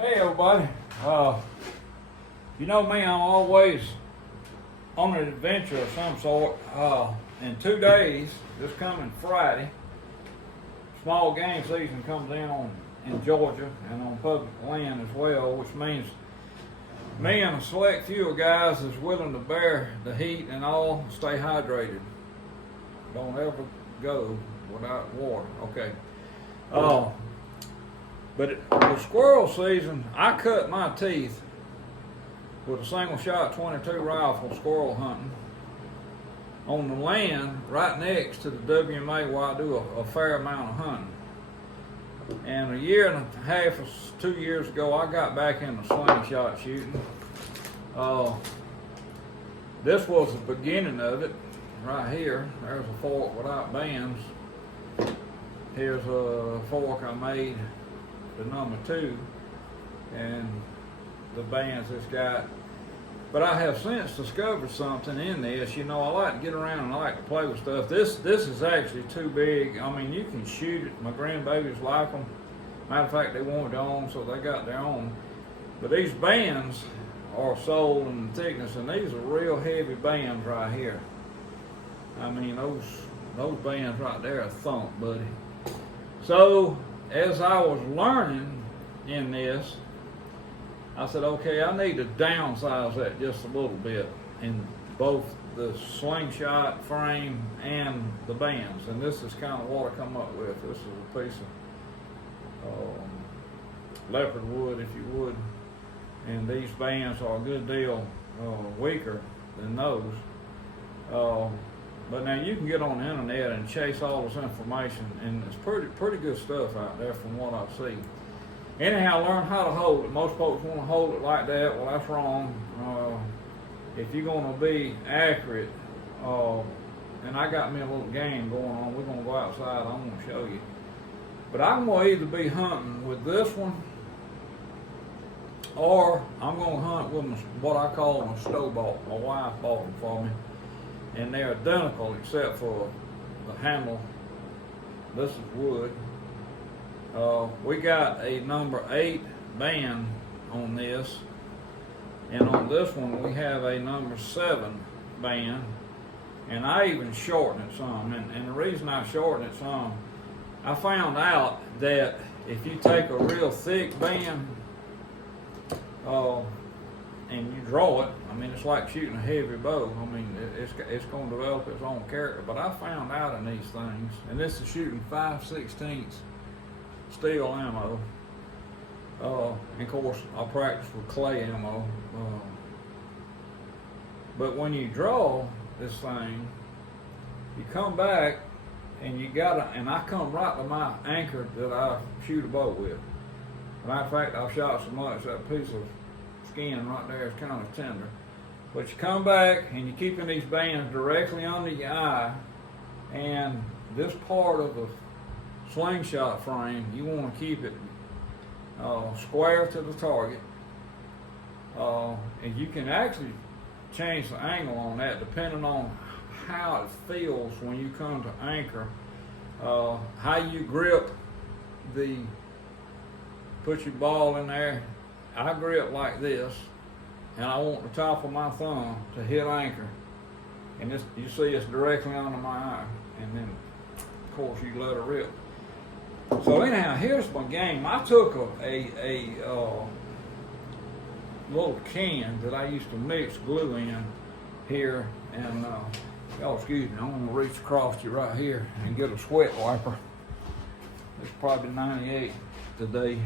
Hey everybody, you know me, I'm always on an adventure of some sort. In 2 days, this coming Friday, small game season comes in Georgia and on public land as well, which means me and a select few of guys is willing to bear the heat and all, stay hydrated. Don't ever go without water, okay? But with squirrel season, I cut my teeth with a single shot 22 rifle squirrel hunting on the land right next to the WMA where I do a fair amount of hunting. And a year and a half or 2 years ago, I got back into slingshot shooting. This was the beginning of it right here. There's a fork without bands. Here's a fork I made, the number 2, and the bands it's got. But I have since discovered something in this. You know, I like to get around and I like to play with stuff. This is actually too big. I mean, you can shoot it. My grandbabies like them. Matter of fact, they wanted their own, so they got their own. But these bands are sold in thickness, and these are real heavy bands right here. I mean, those bands right there are thump, buddy. So, as I was learning in this, I said, okay, I need to downsize that just a little bit in both the slingshot frame and the bands. And this is kind of what I come up with. This is a piece of leopard wood, if you would. And these bands are a good deal weaker than those. But now you can get on the internet and chase all this information, and it's pretty good stuff out there from what I see. Anyhow, learn how to hold it. Most folks want to hold it like that. Well, that's wrong. If you're going to be accurate, and I got me a little game going on. We're going to go outside. I'm going to show you. But I'm going to either be hunting with this one, or I'm going to hunt with what I call my stow bought. My wife bought them for me. And they're identical except for the handle. This is wood. We got a number 8 band on this, and on this one we have a number 7 band, and I even shortened it some. And the reason I shortened it some, I found out that if you take a real thick band and you draw it, I mean, it's like shooting a heavy bow. I mean, it's going to develop its own character. But I found out in these things, and this is shooting 5/16 steel ammo. And of course, I practice with clay ammo. But when you draw this thing, you come back and you gotta, and I come right to my anchor that I shoot a bow with. Matter of fact, I've shot so much that piece of skin right there is kind of tender. But you come back and you're keeping these bands directly under your eye, and this part of the slingshot frame, you want to keep it square to the target. And you can actually change the angle on that depending on how it feels when you come to anchor, how you grip put your ball in there. I grip like this, and I want the top of my thumb to hit anchor. And this, you see, it's directly under my eye. And then, of course, you let it rip. So anyhow, here's my game. I took a little can that I used to mix glue in here, and y'all excuse me, I'm gonna reach across you right here and get a sweat wiper. It's probably 98 today.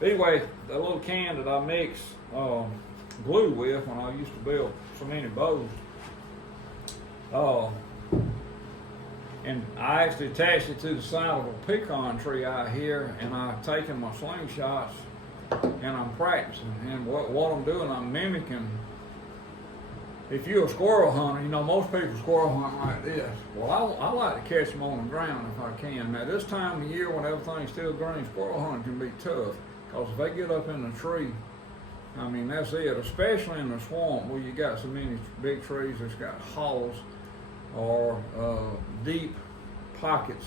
Anyway, the little can that I mix glue with when I used to build so many bows, and I actually attached it to the side of a pecan tree out here, and I've taken my slingshots and I'm practicing. And what I'm doing, I'm mimicking. If you're a squirrel hunter, you know, most people squirrel hunt like this. Well, I like to catch them on the ground if I can. Now, this time of year when everything's still green, squirrel hunting can be tough. Because if they get up in the tree, I mean, that's it. Especially in the swamp where you got so many big trees that's got hollows or deep pockets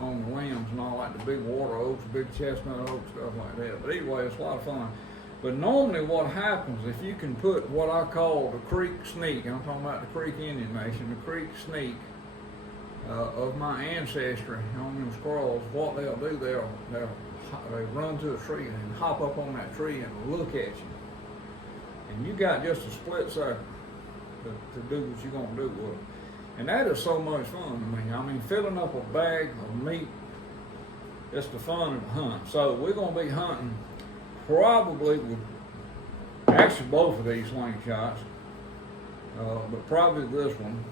on the limbs and all, like the big water oaks, big chestnut oaks, stuff like that. But anyway, it's a lot of fun. But normally what happens, if you can put what I call the creek sneak, and I'm talking about the Creek Indian Nation, the creek sneak of my ancestry on them squirrels, what they'll do, they run to a tree and hop up on that tree and look at you. And you got just a split second to do what you're gonna do with it. And that is so much fun to me. I mean, filling up a bag of meat, it's the fun of the hunt. So we're gonna be hunting probably with, actually both of these slingshots, but probably this one,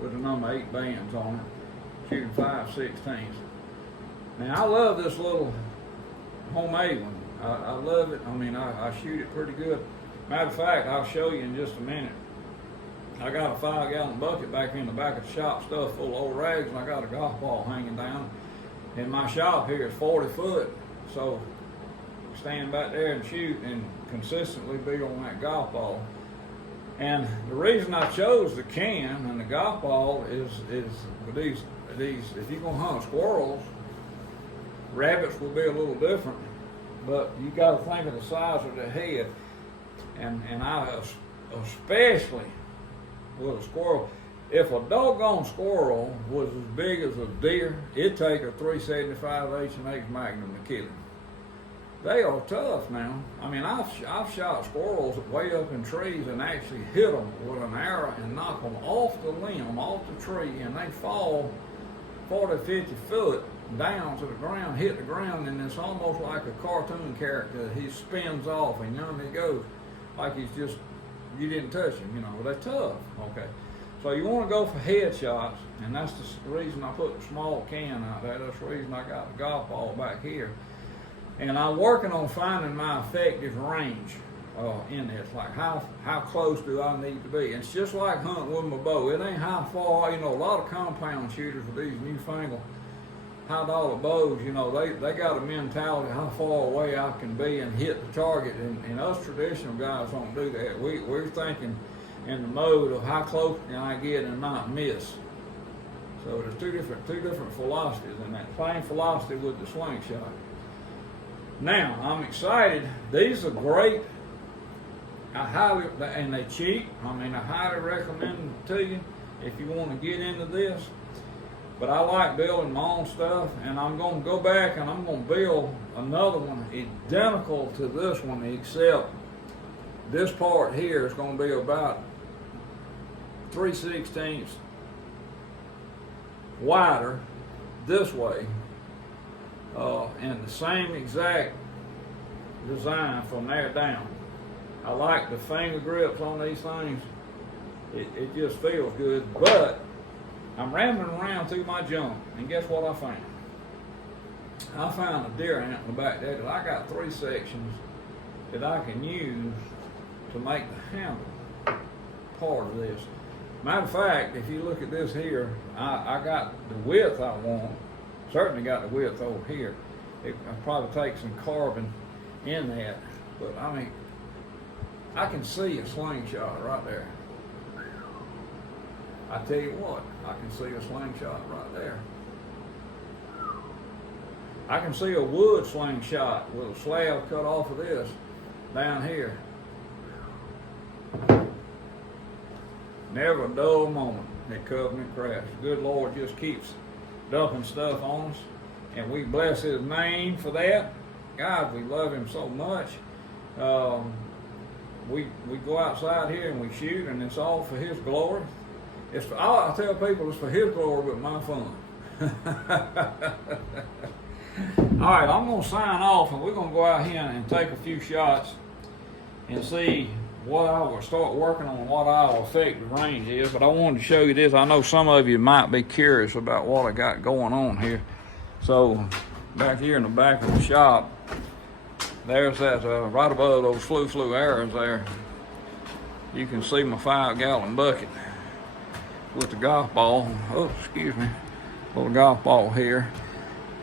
with the number 8 bands on it, shooting 5/16. Now I love this little homemade one. I love it. I mean, I shoot it pretty good. Matter of fact, I'll show you in just a minute. I got a 5-gallon bucket back in the back of the shop stuffed full of old rags, and I got a golf ball hanging down. And my shop here is 40 foot, so stand back there and shoot and consistently be on that golf ball. And the reason I chose the can and the golf ball is with these, if you're gonna hunt squirrels, rabbits will be a little different, but you got to think of the size of the head, and I especially with a squirrel. If a doggone squirrel was as big as a deer, it'd take a .375 H&H Magnum to kill him. They are tough now. I mean, I've shot squirrels way up in trees and actually hit them with an arrow and knock them off the limb, off the tree, and they fall 40, 50 foot down to the ground, hit the ground, and it's almost like a cartoon character. He spins off and yonder he goes, like he's just, you didn't touch him, you know. They're tough, okay? So you want to go for headshots, and that's the reason I put the small can out there. That's the reason I got the golf ball back here. And I'm working on finding my effective range in this, like how close do I need to be? And it's just like hunting with my bow. It ain't how far, you know, a lot of compound shooters with these newfangled high-dollar bows, you know, they got a mentality how far away I can be and hit the target, and us traditional guys don't do that. We're thinking in the mode of how close can I get and not miss. So there's two different philosophies in that. Same philosophy with the slingshot. Now, I'm excited. These are great. And they cheap. I mean, I highly recommend them to you if you want to get into this. But I like building my own stuff, and I'm going to go back and I'm going to build another one identical to this one, except this part here is going to be about 3/16 wider this way, and the same exact design from there down. I like the finger grips on these things. It just feels good, but I'm rambling around through my junk, and guess what I found? I found a deer ant in the back there that I got 3 sections that I can use to make the handle part of this. Matter of fact, if you look at this here, I got the width I want. Certainly got the width over here. I'll probably take some carbon in that, but I mean, I can see a slingshot right there. I tell you what, I can see a slingshot right there. I can see a wood slingshot with a slab cut off of this down here. Never a dull moment at Covenant Crafts. Good Lord just keeps dumping stuff on us, and we bless His name for that. God, we love Him so much. We go outside here and we shoot, and it's all for His glory. I tell people it's for His glory, but my fun. All right, I'm going to sign off, and we're going to go out here and take a few shots and see what I will start working on, what our effective range is. But I wanted to show you this. I know some of you might be curious about what I got going on here. So back here in the back of the shop, there's that right above those flu arrows there. You can see my 5-gallon bucket with the golf ball. Oh, excuse me. Little golf ball here.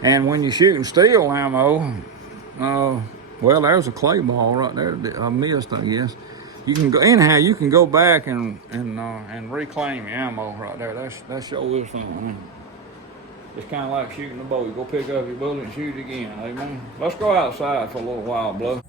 And when you're shooting steel ammo, well, there's a clay ball right there. I missed, I guess. You can go anyhow. You can go back and reclaim your ammo right there. That's sure is fun. It's kind of like shooting a bow. You go pick up your bullet and shoot it again. Amen. Let's go outside for a little while, Bluff.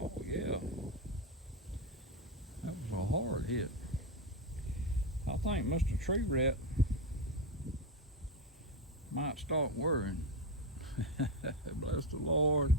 Oh yeah, that was a hard hit. I think Mr. Tree Rat might start worrying. Bless the Lord.